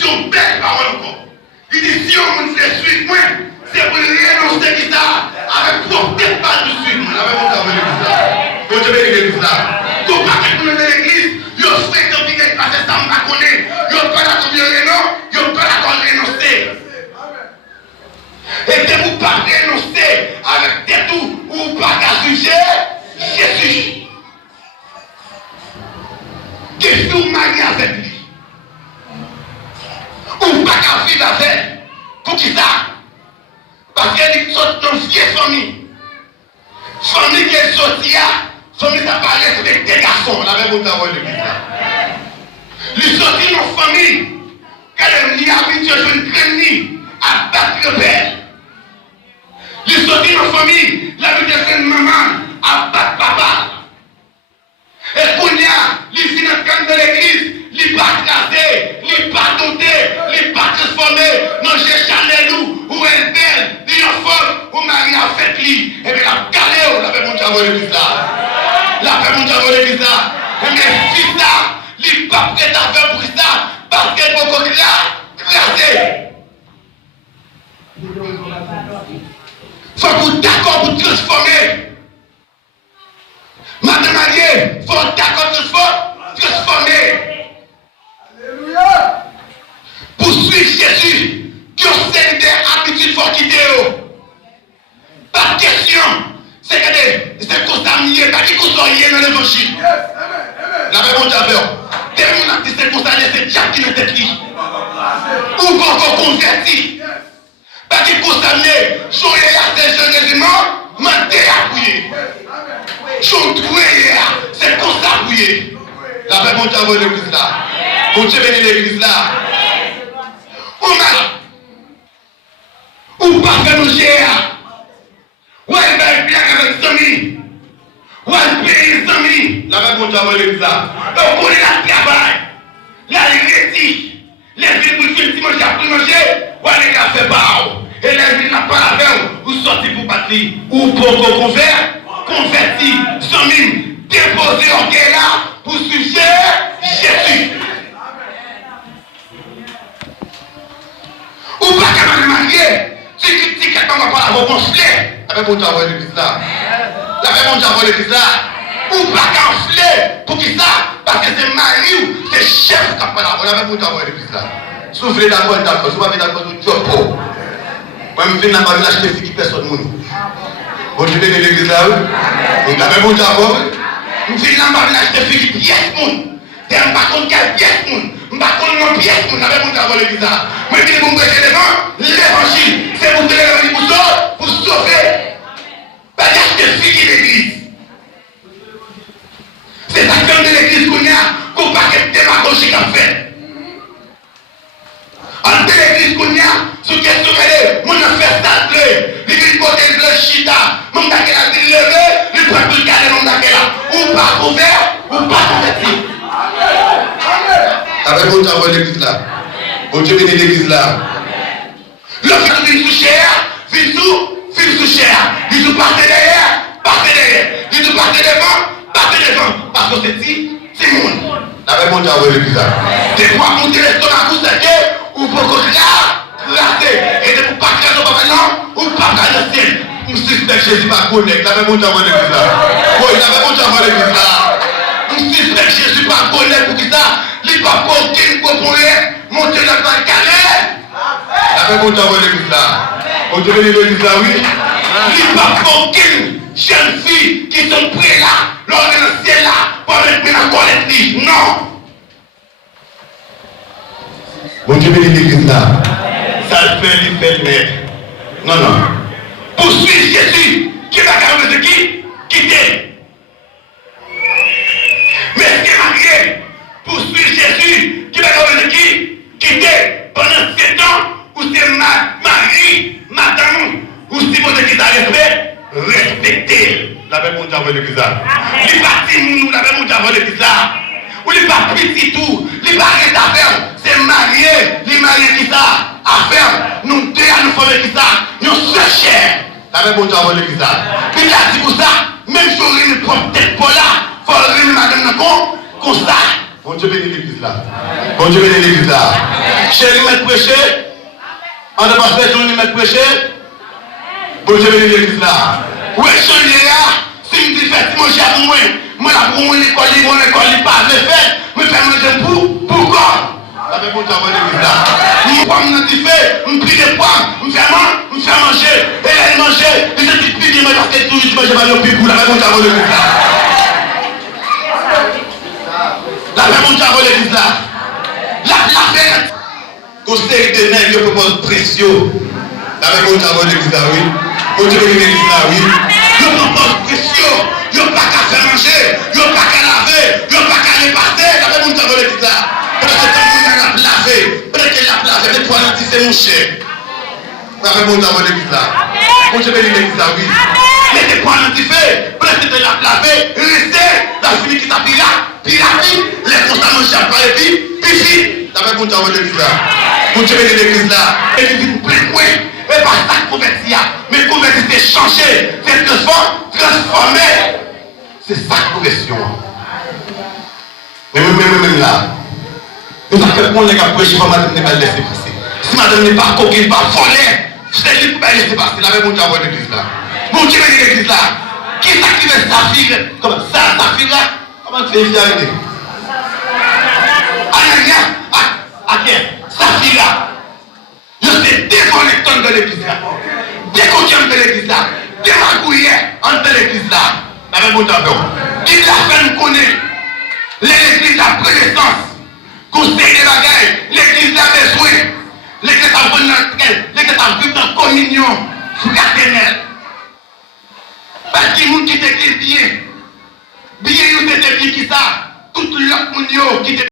son belle parole encore. Il dit si on fait suivre moi, c'est pour renoncer qui ça avec trop de pas de suivre moi. Avec mon travail l'église là. Bon Dieu bénit l'église là. Donc pas que nous l'église, yo fait que bien passer ça on va connaître. Yo pas la combien non, yo pas la renoncer. Et que vous pas renoncer avec des tout ou pas qu'à sujet Jésus. Qu'est-ce que vous mariez avec lui? Ou pas qu'à vivre avec? Pour qui ça? Parce qu'elle sort dans une vieille famille. Famille qui est sortie, famille ça paraît avec des garçons. La même autant de l'église là. Lui sortit dans une famille. Qu'elle est habituée à une crénie à battre le père. Lui sortit dans une famille. L'habituée à une maman à battre papa. Et qu'on y a, les financements de l'église, les pas casés, les pas dotés, les pas transformés, non j'ai chalet ou elle belle, les enfants, ou Marie a fait lui, et bien la galère, la paix mon diable de l'église là. La paix mon diable de l'église là. Et bien fils là, les pas prêts à faire pour ça, parce qu'elle est beaucoup classée. Faut que vous d'accord pour transformer. Madame mariée, il faut d'accord transformer. Alléluia. Pour suivre Jésus, qui ont des habitudes faut quitter. Pas de question. C'est que c'est constaminé, pas de constaminé dans l'évangile. La même chose avec eux. Dès qu'on a dit c'est constaminé, c'est Dieu qui nous détruit. Ou qu'on convertit. Pas de constaminé, j'aurais à ces jeunes régiments, m'en déappuyer. J'en trouvé hier, c'est comme ça bouillé. La paix mon Dieu à l'église là. Mon Dieu bénit l'église là. Ou pas faire nos chers. Ou elle va bien avec ses amis. Ou elle paye ses amis. La paix mon Dieu à l'église là. Donc on est là travail. Là il réussit. Les villes pour faire si manger après manger. Ou elle a fait pas. Et les villes n'a pas la veille. Ou sortir pour battre. Ou pour convert. Converti, sans mine, déposé en guerre là pour suivre Jésus. Ou pas qu'à me marier, si critique à maman par la gonfler, avec mon diable de l'église là. Avec mon diable de l'église là. Ou pas qu'à enfler, pour qui ça? Parce que c'est mari ou c'est chef qui a pas la voix, avec mon diable de l'église là. Soufflez d'abord, d'accord, je vais d'accord tout job pour. Moi, je viens dans ma village, je ne fais personne. Vous êtes de l'église là, oui? Vous avez mon d'abord, oui? Je suis dans ma village, je fais une pièce, moun. Et je ne sais pas quelle pièce, moun. Je ne sais pas quelle pièce, moun. Vous avez mon d'abord l'église là. Moi, je dis, vous me prêchez devant l'évangile. C'est pour donner l'évangile pour sauver. Pas d'acheter fille de l'église. C'est la femme de l'église qu'on a, qu'on va être démagogique à faire. En de l'église qu'on a, ce qui est soufflé, mon affaire s'attrait. Il côté le chita, mon d'accord a dit levé, il prend tout le cas de mon d'accord. Ou pas ouvert, ou pas converti. Avec mon travail l'église là. Bon Dieu bénit l'église là. Le fait de sous cher, vient sous cher. Il sous partir derrière, il sous partir devant, parce que c'est dit, c'est mon. Avec mon travail l'église là. Des fois, monter l'estomac, vous savez, ou pour que là, et de ne pas créer son papa non, ou pas créer le ciel. On suspecte Jésus pas connaître. Il avait mon travail l'église là. Oui, il avait mon travail l'église là. On suspecte Jésus pas connaître pour qui ça. Il pas aucune componente. Monter dans le calais. Il avait mon travail l'église là. On devait l'église là, oui. Il pas aucune jeune fille qui sont prêts là, lors de le ciel là, pour mettre dans la collective. Non. Bon Dieu bénit l'église là. Ça le fait, il fait le maître. Non, non. Poursuivre Jésus, qui va garder de qui? Quitter. Mais ce qui est marié, poursuivre Jésus, qui va garder de qui? Quitter. Pendant 7 ans, où c'est mari, madame, où si vous êtes respect, respectez. La même monde avant l'église là. Les partis, nous, la même monde avant l'église là. Ou les pas petit tout, les pas rien à faire, c'est marié, les mariés qui ça, à faire, nous deux à nous faire qui ça, nous seul cher. La même chose avant l'église là. Puis il a dit pour ça, même si on a une propre tête pour là, il faut rire madame comme ça. Bon Dieu bénit l'église là. Bon Dieu bénit l'église là. Chérie, m'a prêché. On n'a pas fait journée, m'a prêché. Bon Dieu bénit l'église là. Oui, chérie, si je dis fait, moi j'ai à moi la pour mon école, pas le fait, me faire manger pourquoi? Avec mon travail l'église là. Moi, je me dis fait, je me prie des poids, je me fais manger, et elle manger, et je dis plus parce que tout je mange pas de pipou, avec mon travail l'église là. Avec mon travail l'église là. La fête. Conseil de nègres, je propose précieux. Avec mon travail l'église là, oui. Mon Dieu bénit l'église là, oui. Je propose précieux. Je n'ai pas qu'à faire manger, je n'ai pas qu'à laver, je n'ai pas qu'à les passer. Avec mon travail l'église là. Parce que tout le monde a lavé. Peut-être qu'il a lavé, mais toi, c'est mon cher. Avec mon travail l'église là. Mon Dieu bénit l'église là, oui. Mais c'est quoi l'antifait? Peut-être que la lavé, restez. La fille qui t'a piraté, les constamment chapeaux et puis, avec mon travail l'église là. Mon Dieu bénit l'église là. Et il dit, plein de mais pas ça converti, mais converti c'est changer, c'est transformer. C'est ça la conversion. Mais même là, nous avons fait pour les gars prêcher, madame n'est pas laissé passer. Si madame n'est pas coquine, pas volée, c'est lui qui va laisser passer. Là, avec mon Dieu à l'église là. Mon Dieu bénit l'église là. Qui s'active sa fille? Comment ça, sa fille là? Comment tu fais vite arriver? À qui? Sa fille là. Je suis déconnectant de l'église là. Déconnectant de l'église là. Démagouillé entre l'église là. Avec mon tableau. Il a fait nous connaître. L'église a pris naissance. Conseil des bagailles. L'église a besoin. L'église a besoin d'entrer. L'église a vivre en communion fraternelle. Parce que les gens qui étaient bien. Bien, ils étaient bien qui ça. Tout le monde qui était